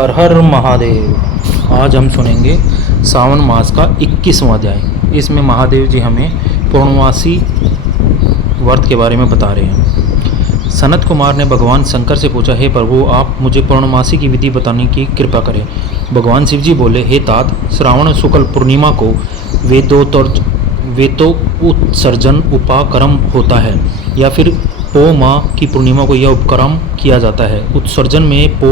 हर हर महादेव। आज हम सुनेंगे सावन मास का 21वां अध्याय। इसमें महादेव जी हमें पूर्णमासी व्रत के बारे में बता रहे हैं। सनत कुमार ने भगवान शंकर से पूछा, हे प्रभु, आप मुझे पूर्णमासी की विधि बताने की कृपा करें। भगवान शिव जी बोले, हे तात, श्रावण शुक्ल पूर्णिमा को वेतो उत्सर्जन उपाकर्म होता है, या फिर पो माह की पूर्णिमा को यह उपक्रम किया जाता है। उत्सर्जन में पो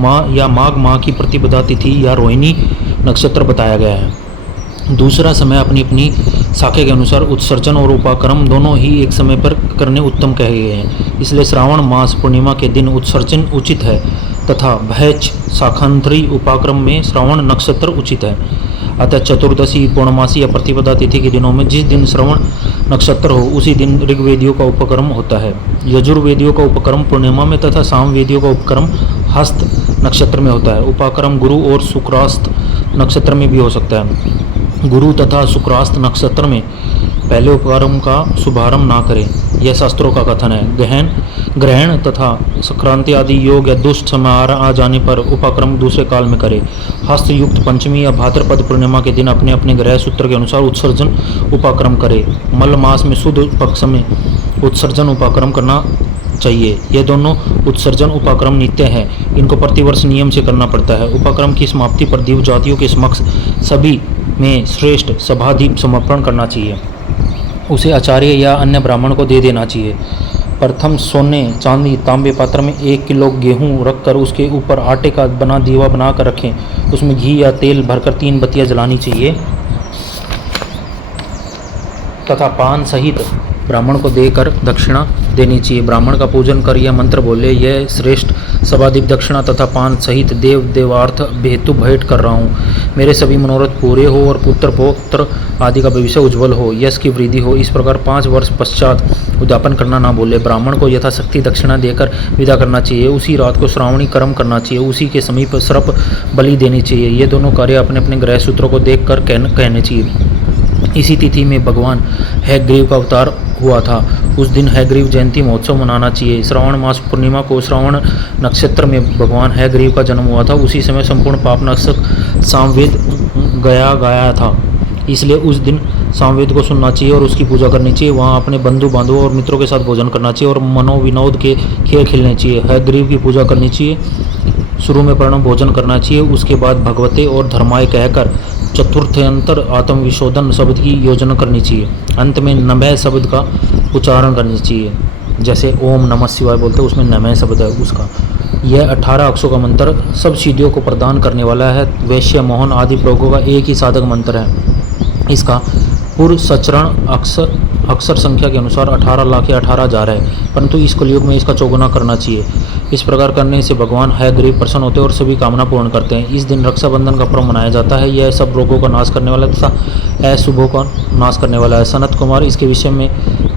माह या माघ माह की प्रतिपदा तिथि या रोहिणी नक्षत्र बताया गया है। दूसरा समय अपनी अपनी शाखे के अनुसार उत्सर्जन और उपाकर्म दोनों ही एक समय पर करने उत्तम कहे गए हैं। इसलिए श्रावण मास पूर्णिमा के दिन उत्सर्जन उचित है तथा भैच शाखांतरी उपाकर्म में श्रावण नक्षत्र उचित है। अतः चतुर्दशी, पूर्णमासी या प्रतिपदा तिथि के दिनों में जिस दिन श्रवण नक्षत्र हो उसी दिन ऋग्वेदियों का उपक्रम होता है। यजुर्वेदियों का उपक्रम पूर्णिमा में तथा सामवेदियों का उपक्रम हस्त नक्षत्र में होता है। उपाकर्म गुरु और शुक्रास्त नक्षत्र में भी हो सकता है। गुरु तथा शुक्रास्त नक्षत्र में पहले उपक्रम का शुभारंभ ना करें, यह शास्त्रों का कथन है। ग्रहण तथा संक्रांति आदि योग या दुष्ट समय आ जाने पर उपाक्रम दूसरे काल में करे। हस्त युक्त पंचमी या भाद्रपद पूर्णिमा के दिन अपने अपने ग्रह सूत्र के अनुसार उत्सर्जन उपाक्रम करे। मल मास में शुद्ध पक्ष में उत्सर्जन उपाक्रम करना चाहिए। ये दोनों उत्सर्जन उपाक्रम नित्य है, इनको प्रतिवर्ष नियम से करना पड़ता है। उपाक्रम की समाप्ति पर दीव जातियों के समक्ष सभी में श्रेष्ठ सभादीप समर्पण करना चाहिए। उसे आचार्य या अन्य ब्राह्मण को दे देना चाहिए। प्रथम सोने चांदी तांबे पात्र में 1 किलो गेहूं रखकर उसके ऊपर आटे का बना दीवा बनाकर रखें। उसमें घी या तेल भरकर 3 बत्तियां जलानी चाहिए तथा पान सहित ब्राह्मण को देकर दक्षिणा देनी चाहिए। ब्राह्मण का पूजन कर यह मंत्र बोले, यह श्रेष्ठ सभादीप दक्षिणा तथा पान सहित देव देवार्थ हेतु भेंट कर रहा हूँ। मेरे सभी मनोरथ पूरे हो और पुत्र पौत्र आदि का भविष्य उज्ज्वल हो, यश की वृद्धि हो। इस प्रकार 5 वर्ष पश्चात उद्यापन करना ना बोले। ब्राह्मण को यथाशक्ति दक्षिणा देकर विदा करना चाहिए। उसी रात को श्रावणी कर्म करना चाहिए। उसी के समीप सर्प बलि देनी चाहिए। ये दोनों कार्य अपने अपने ग्रह सूत्रों को देख कर कहने चाहिए। इसी तिथि में भगवान हैग्रीव का अवतार हुआ था। उस दिन हैग्रीव जयंती महोत्सव मनाना चाहिए। श्रावण मास पूर्णिमा को श्रावण नक्षत्र में भगवान हैग्रीव का जन्म हुआ था। उसी समय संपूर्ण पाप नक्षत्र सामवेद गाया था। इसलिए उस दिन सामवेद को सुनना चाहिए और उसकी पूजा करनी चाहिए। वहाँ अपने बंधु बांधवों और मित्रों के साथ भोजन करना चाहिए और मनोविनोद के खेल खेलने चाहिए। हैग्रीव की पूजा करनी चाहिए। शुरू में प्रणव भोजन करना चाहिए। उसके बाद भगवते और धर्माय कहकर चतुर्थ्यंतर आत्मविशोधन शब्द की योजना करनी चाहिए। अंत में नमः शब्द का उच्चारण करनी चाहिए। जैसे ओम नमः शिवाय बोलते हैं, उसमें नमः शब्द है उसका। यह 18 अक्षरों का मंत्र सब सिद्धियों को प्रदान करने वाला है। वैश्य मोहन आदि प्रयोगों का एक ही साधक मंत्र है। इसका पूर्व सचरण अक्षर संख्या के अनुसार 18 लाख या 18,000 है, परंतु इस कलयुग में इसका चौगुना करना चाहिए। इस प्रकार करने से भगवान हैग्रीव प्रसन्न होते हैं और सभी कामना पूर्ण करते हैं। इस दिन रक्षाबंधन का पर्व मनाया जाता है। यह सब रोगों का नाश करने वाला तथा अशुभों का नाश करने वाला है। सनत कुमार, इसके विषय में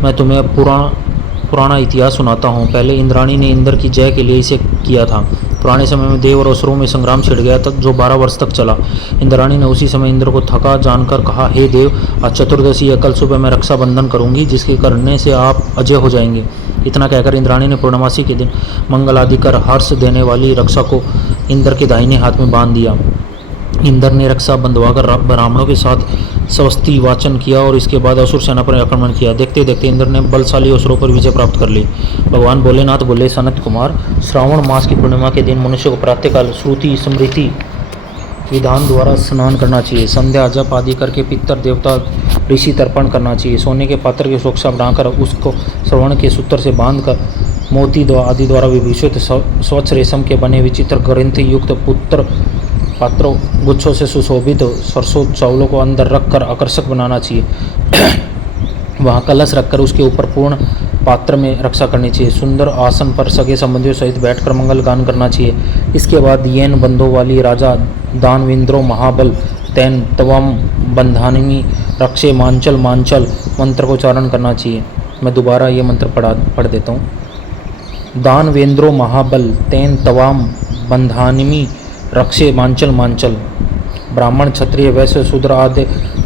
मैं तुम्हें पुराना इतिहास सुनाता हूँ। पहले इंद्राणी ने इंद्र की जय के लिए इसे किया था। पुराने समय में देव और असुरों में संग्राम छिड़ गया था जो 12 वर्ष तक चला। इंद्राणी ने उसी समय इंद्र को थका जानकर कहा, हे देव, आज चतुर्दशी या कल सुबह मैं रक्षाबंधन करूंगी, जिसके करने से आप अजय हो जाएंगे। इतना कहकर इंद्राणी ने पूर्णमासी के दिन मंगल आदि कर हर्ष देने वाली रक्षा को इंद्र के दाहिने हाथ में बांध दिया। इंद्र ने रक्षा बंधवाकर ब्राह्मणों के साथ स्वस्ति वाचन किया और इसके बाद असुर सेना पर आक्रमण किया। देखते देखते इंद्र ने बलशाली असुरों पर विजय प्राप्त कर ली। भगवान भोलेनाथ बोले, सनत कुमार, श्रावण मास की पूर्णिमा के दिन मनुष्य को प्रातःकाल श्रुति स्मृति विधान द्वारा स्नान करना चाहिए। संध्या जप आदि करके पितर देवता ऋषि तर्पण करना चाहिए। सोने के पात्र की सुरक्षा बनाकर उसको श्रवण के सूत्र से बांधकर मोती आदि द्वारा विभूषित स्वच्छ रेशम के बने विचित्र ग्रंथ युक्त पुत्र पात्रों गुच्छों से सुशोभित सरसों चावलों को अंदर रखकर आकर्षक बनाना चाहिए। वहाँ कलश रखकर उसके ऊपर पूर्ण पात्र में रक्षा करनी चाहिए। सुंदर आसन पर सगे संबंधियों सहित बैठकर मंगल गान करना चाहिए। इसके बाद येन बंधों वाली राजा दानवेंद्रो महाबल तैन तवम बंधानिमी रक्षे मांचल मांचल मंत्र को उच्चारण करना चाहिए। मैं दोबारा ये मंत्र पढ़ देता हूँ। दानवेंद्रो महाबल तैन तवाम बंधानिमी रक्षे मांचल मांचल। ब्राह्मण, क्षत्रिय, वैश्य, शूद्र आदि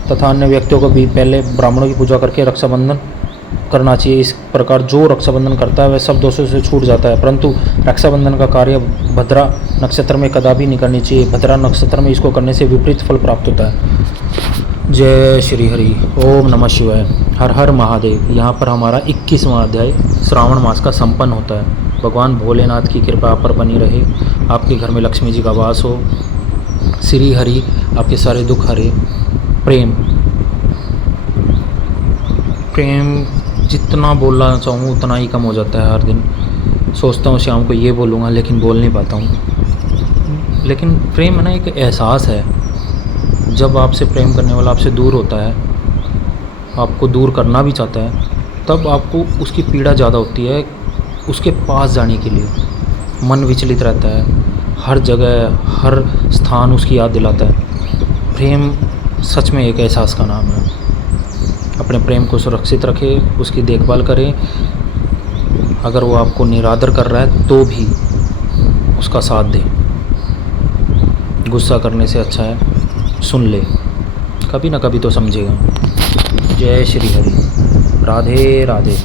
तथा अन्य व्यक्तियों को भी पहले ब्राह्मणों की पूजा करके रक्षाबंधन करना चाहिए। इस प्रकार जो रक्षाबंधन करता है वह सब दोषों से छूट जाता है, परंतु रक्षाबंधन का कार्य भद्रा नक्षत्र में कदापि नहीं करनी चाहिए। भद्रा नक्षत्र में इसको करने से विपरीत फल प्राप्त होता है। जय श्री हरि। ओम नमः शिवाय। हर हर महादेव। यहाँ पर हमारा 21वां अध्याय श्रावण मास का संपन्न होता है। भगवान भोलेनाथ की कृपा आप पर बनी रहे, आपके घर में लक्ष्मी जी का वास हो। श्री हरि आपके सारे दुख हरे। प्रेम प्रेम जितना बोलना चाहूँ उतना ही कम हो जाता है। हर दिन सोचता हूँ शाम को ये बोलूँगा, लेकिन बोल नहीं पाता हूँ। लेकिन प्रेम है ना, एक एहसास है। जब आपसे प्रेम करने वाला आपसे दूर होता है, आपको दूर करना भी चाहता है, तब आपको उसकी पीड़ा ज़्यादा होती है। उसके पास जाने के लिए मन विचलित रहता है, हर जगह हर स्थान उसकी याद दिलाता है। प्रेम सच में एक एहसास का नाम है। अपने प्रेम को सुरक्षित रखें, उसकी देखभाल करें। अगर वो आपको निरादर कर रहा है तो भी उसका साथ दें। गुस्सा करने से अच्छा है सुन ले, कभी ना कभी तो समझेगा। जय श्री हरि। राधे राधे।